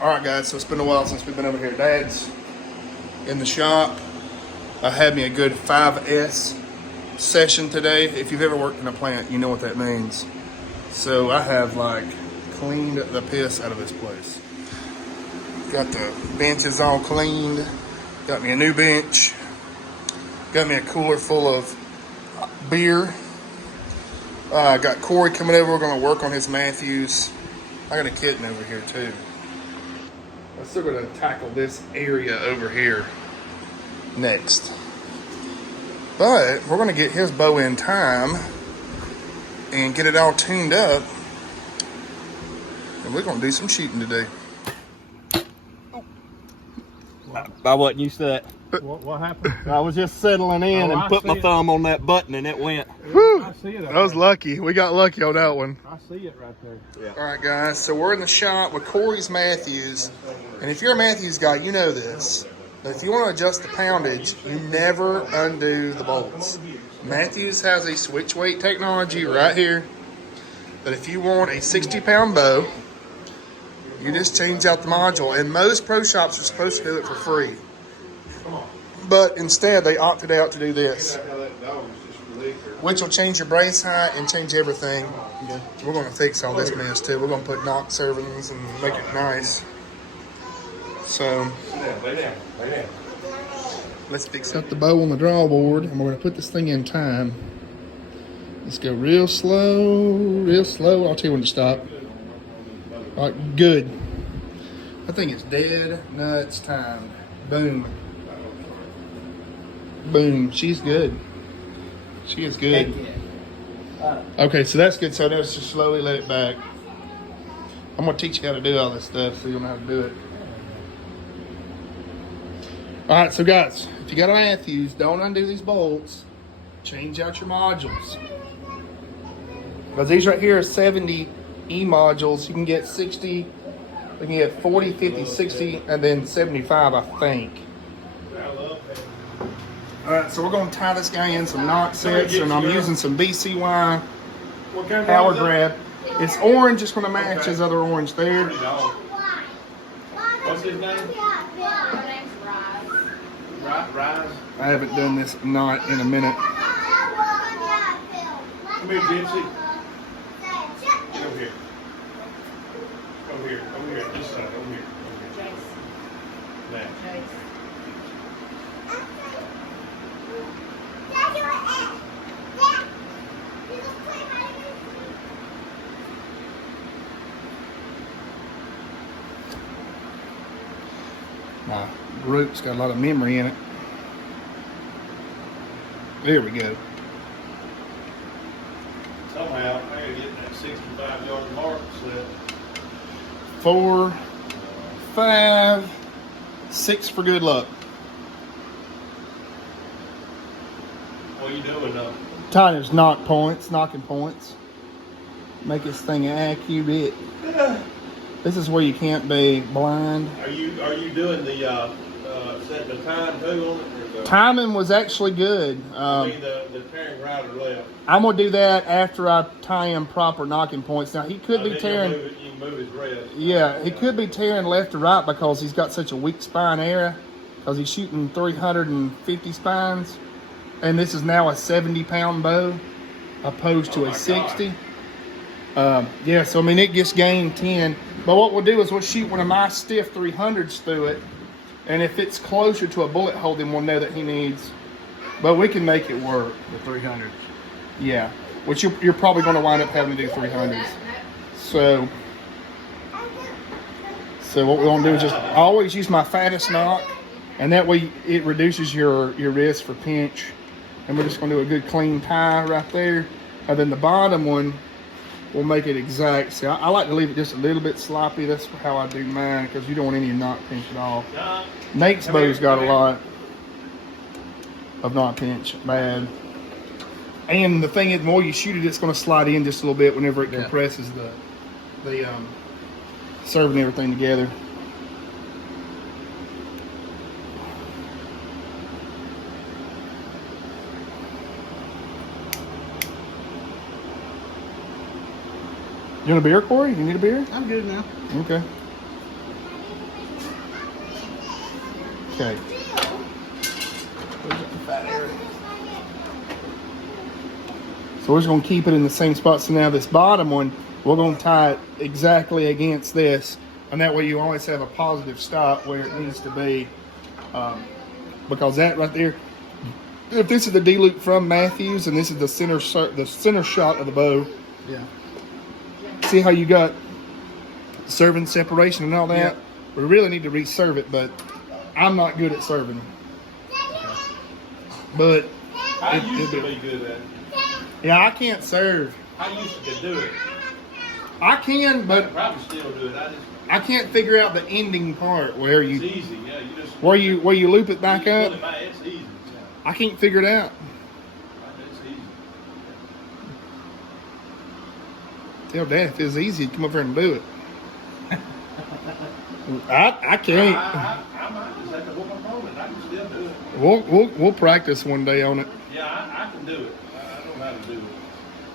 Alright guys, so it's been a while since we've been over here. Dad's in the shop. I had me a good 5S session today. If you've ever worked in a plant, you know what that means. So I have like cleaned the piss out of this place. Got the benches all cleaned. Got me a new bench. Got me a cooler full of beer. Got Corey coming over. We're going to work on his Mathews. I got a kitten over here too. I'm still going to tackle this area over here next. But we're going to get his bow in time and get it all tuned up. And we're going to do some shooting today. I wasn't used to that. What happened? I was just settling in and put my thumb on that button and it went. Whew. I see it. That was lucky. We got lucky on that one. I see it right there. Yeah. All right, guys. So we're in the shop with Corey's Mathews. And if you're a Mathews guy, you know this. But if you want to adjust the poundage, you never undo the bolts. Mathews has a switch weight technology right here. But if you want a 60-pound bow, you just change out the module. And most pro shops are supposed to do it for free. But instead, they opted out to do this, which will change your brace height and change everything. We're going to fix all this mess too. We're going to put knock servings and make it nice. So, let's fix up the bow on the drawboard, and we're going to put this thing in time. Let's go real slow, real slow. I'll tell you when to stop. All right, good. I think it's dead nuts time. Boom. Boom. She's good. She is good. Okay, so that's good. So now let's just slowly let it back. I'm going to teach you how to do all this stuff so you'll know how to do it. All right, so guys, if you got a Mathews, don't undo these bolts. Change out your modules. Because these right here are 70 E modules. You can get 60, you can get 40, 50, 60, and then 75, I think. Alright, so we're going to tie this guy in some knot sets, and I'm using some BCY power grab. It's orange, it's going to match his other orange there. What's his name? Rise. I haven't done this knot in a minute. Come here, Gypsy. Over here. Over here. Over here. This side. Over here. Over here. Now. My group's got a lot of memory in it. There we go. Somehow, I gotta get that 65-yard mark set. 4, 5, 6 for good luck. What are you doing though? Tyler's knocking points. Make this thing accurate. This is where you can't be blind. Are you doing the setting the time too on it? Or the, Timing was actually good. I mean the tearing right or left. I'm gonna do that after I tie in proper knocking points. Now he could be tearing. You can move his wrist. Yeah, he could be tearing left to right because he's got such a weak spine area. Because he's shooting 350 spines, and this is now a 70-pound bow, opposed to a 60. Yeah, so I mean it gets gained 10. But what we'll do is we'll shoot one of my stiff 300s through it, and if it's closer to a bullet hole, then we'll know that he needs. But we can make it work with 300s. Yeah, which you're probably going to wind up having to do 300s. So what we're going to do is just always use my fattest knock, and that way it reduces your risk for pinch. And we're just going to do a good clean tie right there. And then the bottom one, we'll make it exact. See, I like to leave it just a little bit sloppy. That's how I do mine, because you don't want any knot pinch at all. Nate's bow's got a lot of knot pinch, bad. And the thing is, the more you shoot it, it's going to slide in just a little bit whenever it compresses the serving everything together. You want a beer, Corey? You need a beer? I'm good now. Okay. Okay. Where's the fat area? So we're just going to keep it in the same spot. So now this bottom one, we're going to tie it exactly against this. And that way you always have a positive stop where it needs to be. Because that right there, if this is the D-loop from Matthews and this is the center shot of the bow. Yeah. See how you got serving separation and all that? Yeah. We really need to reserve it, but I'm not good at serving. But I used to be good at it. yeah, I can't serve. I used to do it. I can, I but could probably still do it. I can't figure out the ending part where It's you easy, yeah. You just where you loop it back you up. pull it back, it's easy. Yeah. I can't figure it out. It's easy. Tell Dad if it was easy, he'd come over here and do it. I can't. I might just have to hold my phone and I can still do it. We'll practice one day on it. Yeah, I can do it. I know how to do it.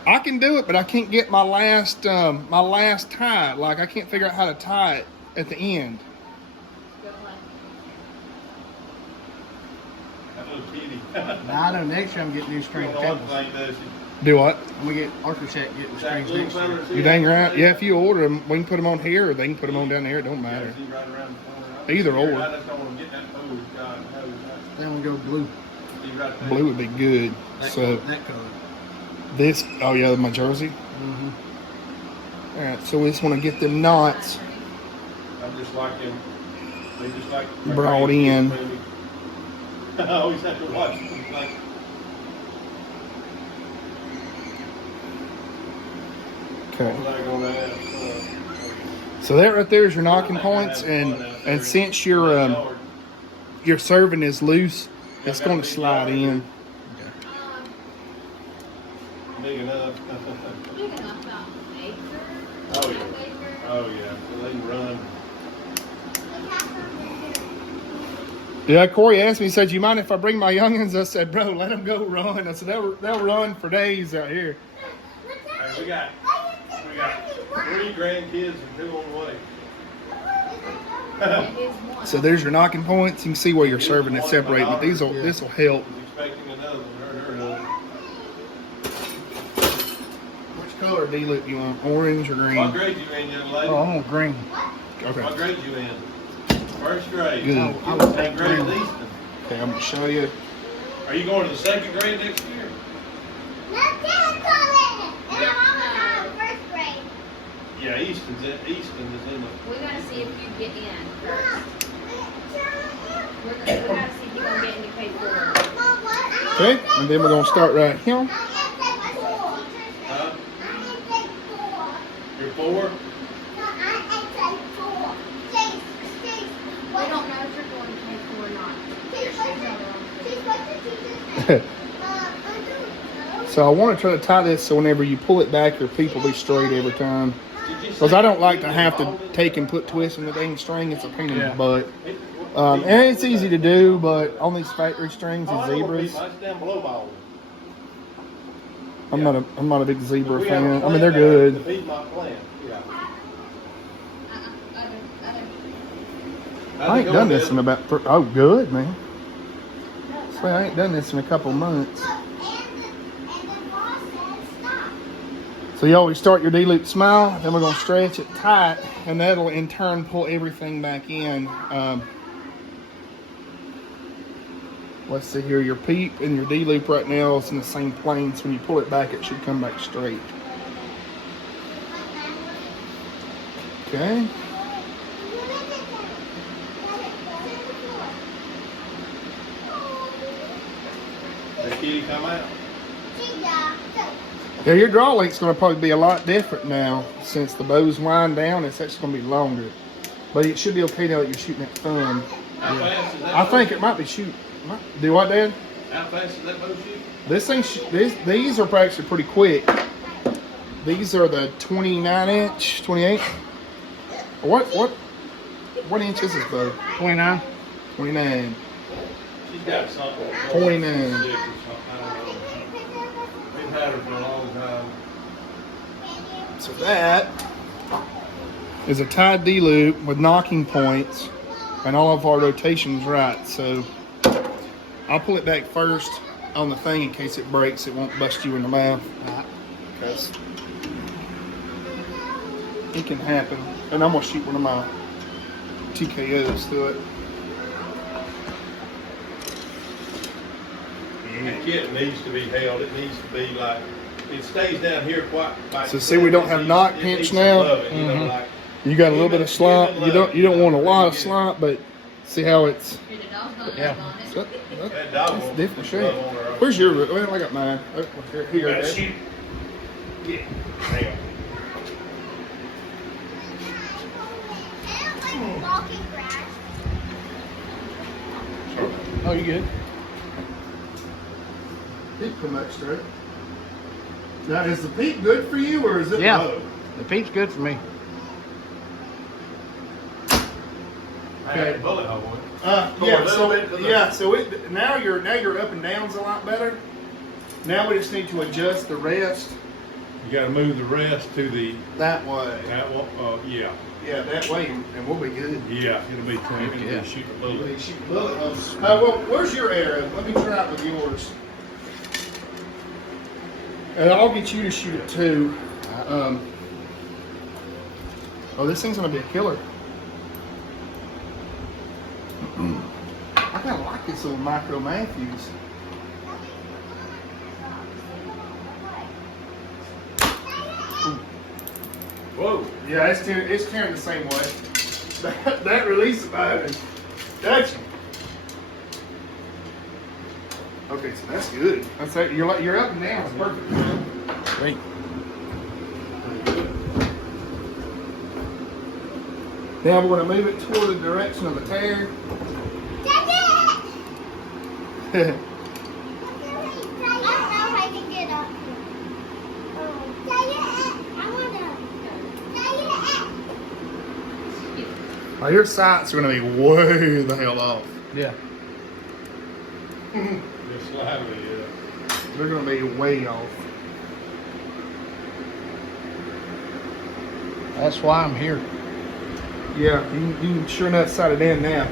I can do it, but I can't get my last tie. Like I can't figure out how to tie it at the end. That little kitty. Now I know next year I'm getting new string cables. Do what? I'm gonna get Arthur Shack getting strings next year. You dang right. Yeah, if you order them, we can put them on here, or they can put them on down there. It don't matter. Either or. Then we go blue. Blue would be good. So That color. this, oh yeah, my jersey. Mm-hmm. All right, so we just want to get them knots I'm just like him. They just like brought in. I always have to watch them. Like, Okay. like on that, So that right there is your knocking points, and since your serving is loose, it's going to slide in. big enough. Big enough, about an acre. Oh yeah. Oh yeah. So they can run. Yeah, Corey asked me, he said, "You mind if I bring my youngins?" I said, "Bro, let them go run." I said, they'll run for days out here. Hey, we got 3 grandkids and 2 on the way. It is one. So there's your knocking points. You can see where you're serving it separating. But this will help. Was expecting another one. Heard of it. Which color D-loop you want? Orange or green? What grade you in, young lady? Oh, I'm on green. Okay. What grade you in? First grade. Good. I was Same grade at Easton. Okay, I'm gonna show you. Are you going to the 2nd grade next year? Yeah, Easton is in the. We gotta see if you get in first. We gotta see if you're gonna get into K4. Okay, and then we're gonna start right here. Huh? You're 4? We don't know if you're going to K4 or not. Your shoes are on. So I want to try to tie this so whenever you pull it back, your feet will be straight every time. Because I don't like to have to take and put twists in the dang string. It's a pain in the butt. And it's easy to do, but on these factory strings and zebras, That's down below my old. I'm not a big zebra fan. I mean, they're good. The feed my plant. Yeah. I ain't done this in about, oh good, man. So I ain't done this in a couple months. So you always start your D-loop small, then we're gonna stretch it tight, and that'll in turn pull everything back in. Let's see here, your peep and your D-loop right now is in the same plane, so when you pull it back, it should come back straight. Okay. The kitty come out. Yeah, your draw length's going to probably be a lot different now since the bows wind down. It's actually going to be longer, but it should be okay now that you're shooting at thumb. How fast is that? I think it might be shoot. Do what, Dad? How fast is that bow shoot? This thing, these are actually pretty quick. These are the 29-inch, 28. What inch is this bow? 29. 29. She's got something. 29. We've had her for a long time. So that is a tied D-loop with knocking points. and all of our rotation's right. So I'll pull it back first on the thing in case it breaks. It won't bust you in the mouth. Because it can happen. And I'm gonna shoot one of my TKOs through it. The kit needs to be held. It needs to be like, it stays down here quite like. So see, we don't have knock pinch now. You got a little bit of slop. You don't want a lot of slop, but see how it's. Here, the dog's gonna Yeah. on it. That dog That's won't different put shape. glove on her. Where's your? Well, I got mine. Oh, here. You gotta Dad. shoot. Yeah. Hang on. Oh, you good? Peak come up straight. Now, is the peak good for you, or is it Yeah. low? The peak's good for me. I had a bullet hole in it. Yeah. a So little bit to the- yeah. So it now your up and down's a lot better. Now we just need to adjust the rest You gotta move the rest to the, that way. that one, yeah, Yeah, that way, and we'll be good. yeah, it'll be clean, it'll Yeah. be shoot a We'll bullet. be shooting bullet holes. Well, where's your arrow? Let me try it with yours. And I'll get you to shoot it too. Oh, this thing's gonna be a killer. I kind of like this little micro Mathews. Whoa, Yeah, it's tearing the same way. That release about it. Gotcha. Okay, so that's good. That's it. You're up and down. It's perfect. Great. Now we're going to move it toward the direction of the tear. Oh, your sights are going to be way the hell off. Yeah. just slightly, yeah. They're going to be way off. That's why I'm here. Yeah, you can sure enough sight it in now.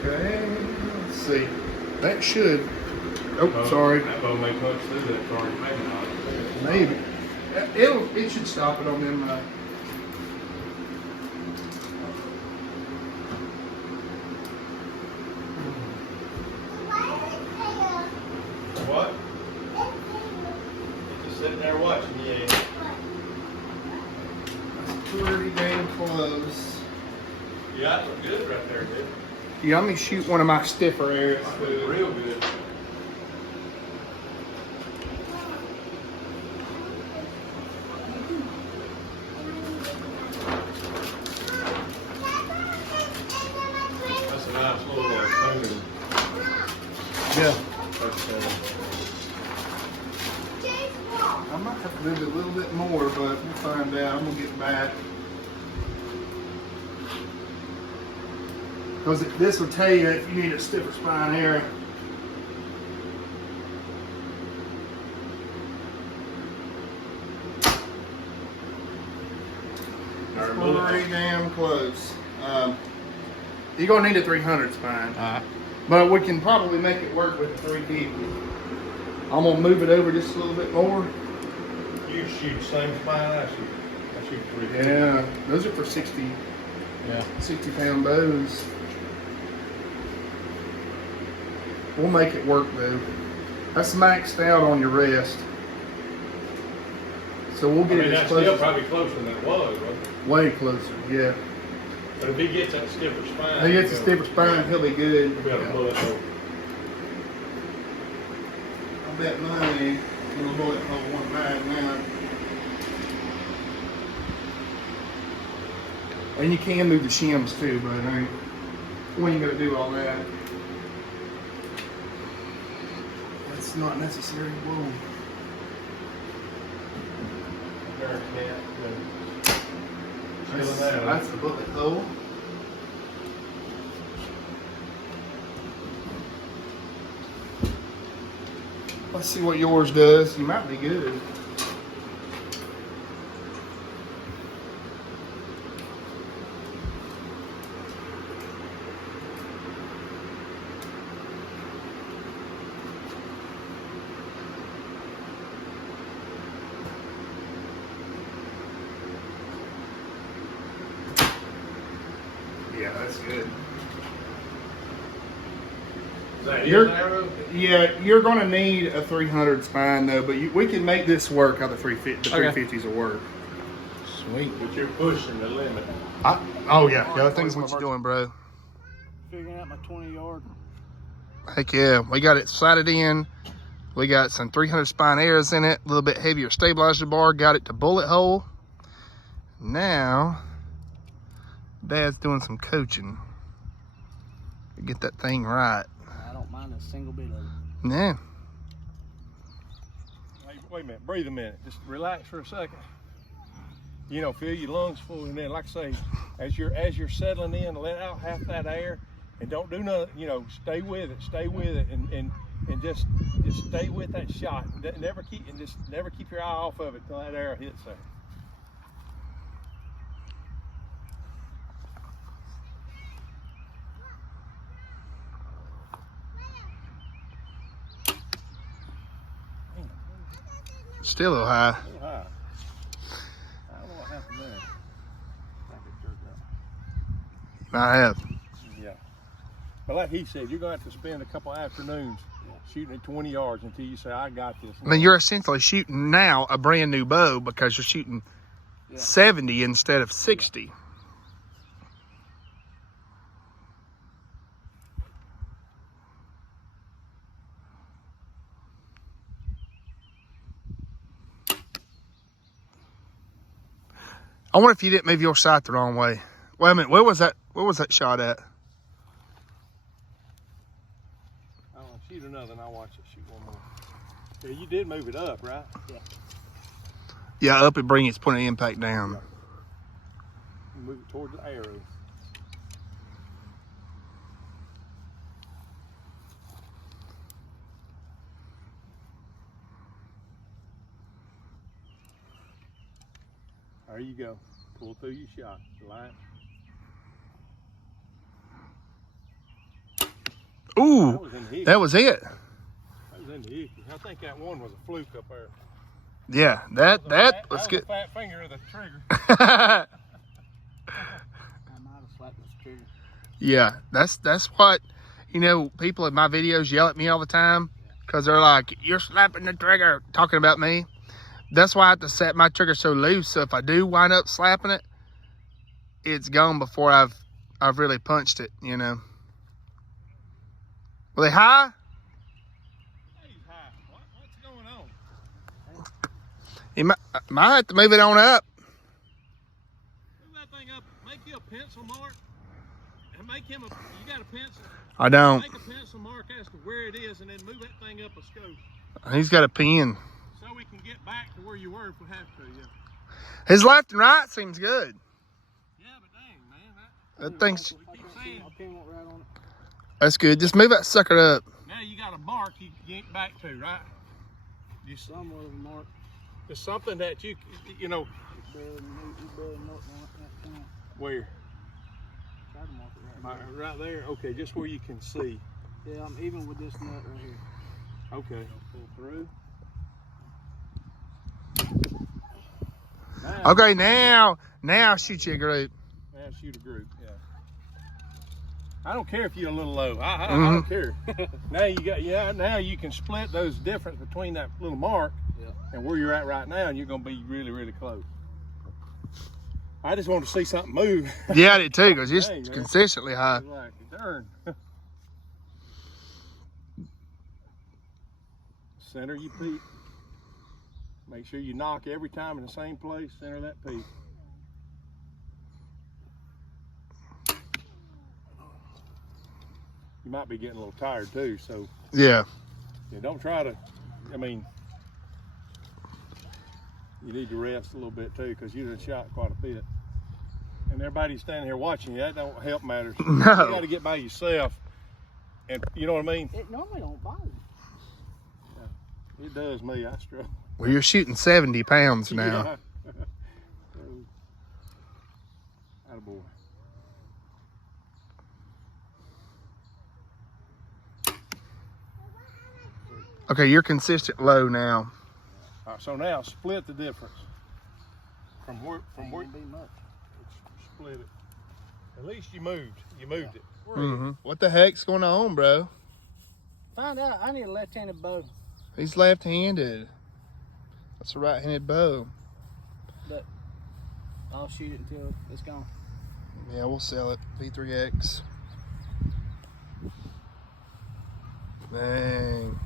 Okay, let's see. That should. Oh, sorry. That bow may punch through that target, maybe not. Maybe. It should stop it on them. What? Just sitting there watching, yeah. That's pretty damn close. Yeah, that looked good right there, dude. Yeah, let me shoot one of my stiffer areas. That looked real good. That's a nice little thing. Yeah. That's, I might have to move it a little bit more, but we'll find out. I'm gonna get back. Because this will tell you if you need a stiffer spine area. Pretty damn close. You're gonna need a 300 spine, but we can probably make it work with a 350. I'm gonna move it over just a little bit more. you shoot same spine I shoot 350. Yeah, those are for 60 pound bows. We'll make it work though. That's maxed out on your rest. So we'll I get mean, it as that's close still as probably closer than it was, wasn't it? way closer, yeah. But if he gets that stiffer spine, If he gets a stiffer spine, he'll be good. He'll be able to pull it over. I bet money we'll bullet hole one mag now. And you can move the shims too, but I mean, we ain't gonna do all that. That's not necessary. Whoa. That's the bullet hole. Let's see what yours does. You might be good. Yeah, that's good. Is that You're- it, arrow? Yeah, you're going to need a 300 spine though, but we can make this work. How the 350, the Okay. 350s will work. Sweet. But you're pushing the limit. Oh yeah, the other thing's what you doing, bro. Figuring out my 20-yard. Heck yeah, we got it sighted in. We got some 300 spine airs in it, a little bit heavier stabilizer bar. Got it to bullet hole. Now, Dad's doing some coaching to get that thing right. I don't mind a single bit of it. Yeah. Hey, wait a minute, breathe a minute. Just relax for a second. You know, feel your lungs full, and then, like I say, as you're settling in, let out half that air, and don't do nothing. You know, stay with it, and just stay with that shot. Never keep your eye off of it till that arrow hits there. Still a little high. A little high. I don't know what happened there. I think it jerked out. I have. Yeah. But like he said, you're going to have to spend a couple afternoons shooting at 20 yards until you say, I got this. I mean, you're essentially shooting now a brand new bow because you're shooting 70 instead of 60. I wonder if you didn't move your sight the wrong way. Wait a minute, where was that shot at? I don't know, shoot another and I'll watch it shoot one more. Yeah, you did move it up, right? Yeah. Yeah, up and bring its point of impact down. Move it toward the arrow. There you go. Pull through your shot. Light. Ooh, that was it. That was in the icky. I think that one was a fluke up there. Yeah, that was the good. fat finger of the trigger. I might have slapped this trigger. Yeah, that's what, you know, people in my videos yell at me all the time because they're like, you're slapping the trigger, talking about me. That's why I have to set my trigger so loose, so if I do wind up slapping it, it's gone before I've really punched it, you know. Were they high? He's high. What's going on? You might have to move it on up. Move that thing up. Make you a pencil mark. And make him you got a pencil? I don't. Make a pencil mark as to where it is and then move that thing up a scope. He's got a pen. So we can get back to where you were if we have to, yeah. His left and right seems good. Yeah, but dang, man. That thing's, We keep saying, Right on it. that's good. Just move that sucker up. now you got a mark you get back to, right? You Somewhat of a mark. It's something that you know, You better note on it that time. where? Try to mark it right there. Right there? Okay, just where you can see. Yeah, I'm even with this nut right here. Okay. Pull through. Now, Okay, now shoot you a group. now shoot a group, yeah. I don't care if you're a little low. I don't care. Now you got, now you can split those difference between that little mark and where you're at right now, and you're gonna be really, really close. I just want to see something move. Yeah, I did too, because you're Dang, man. consistently high. Like, darn. Center your peak. Make sure you knock every time in the same place. Center that peak. You might be getting a little tired too, so Yeah. don't try to, I mean, you need to rest a little bit too, because you done shot quite a bit. And everybody standing here watching you, that don't help matters. No. You got to get by yourself, and you know what I mean? It normally don't bother me. It does me, I struggle. Well, you're shooting 70 pounds now. Yeah. Attaboy. Okay, you're consistent low now. All right, so now split the difference. From where Wouldn't be much. split it. At least you moved. You moved it. What the heck's going on, bro? Find out. I need a left-handed bow. He's left-handed. That's a right-handed bow. But I'll shoot it until it's gone. Yeah, we'll sell it. V3x. Dang.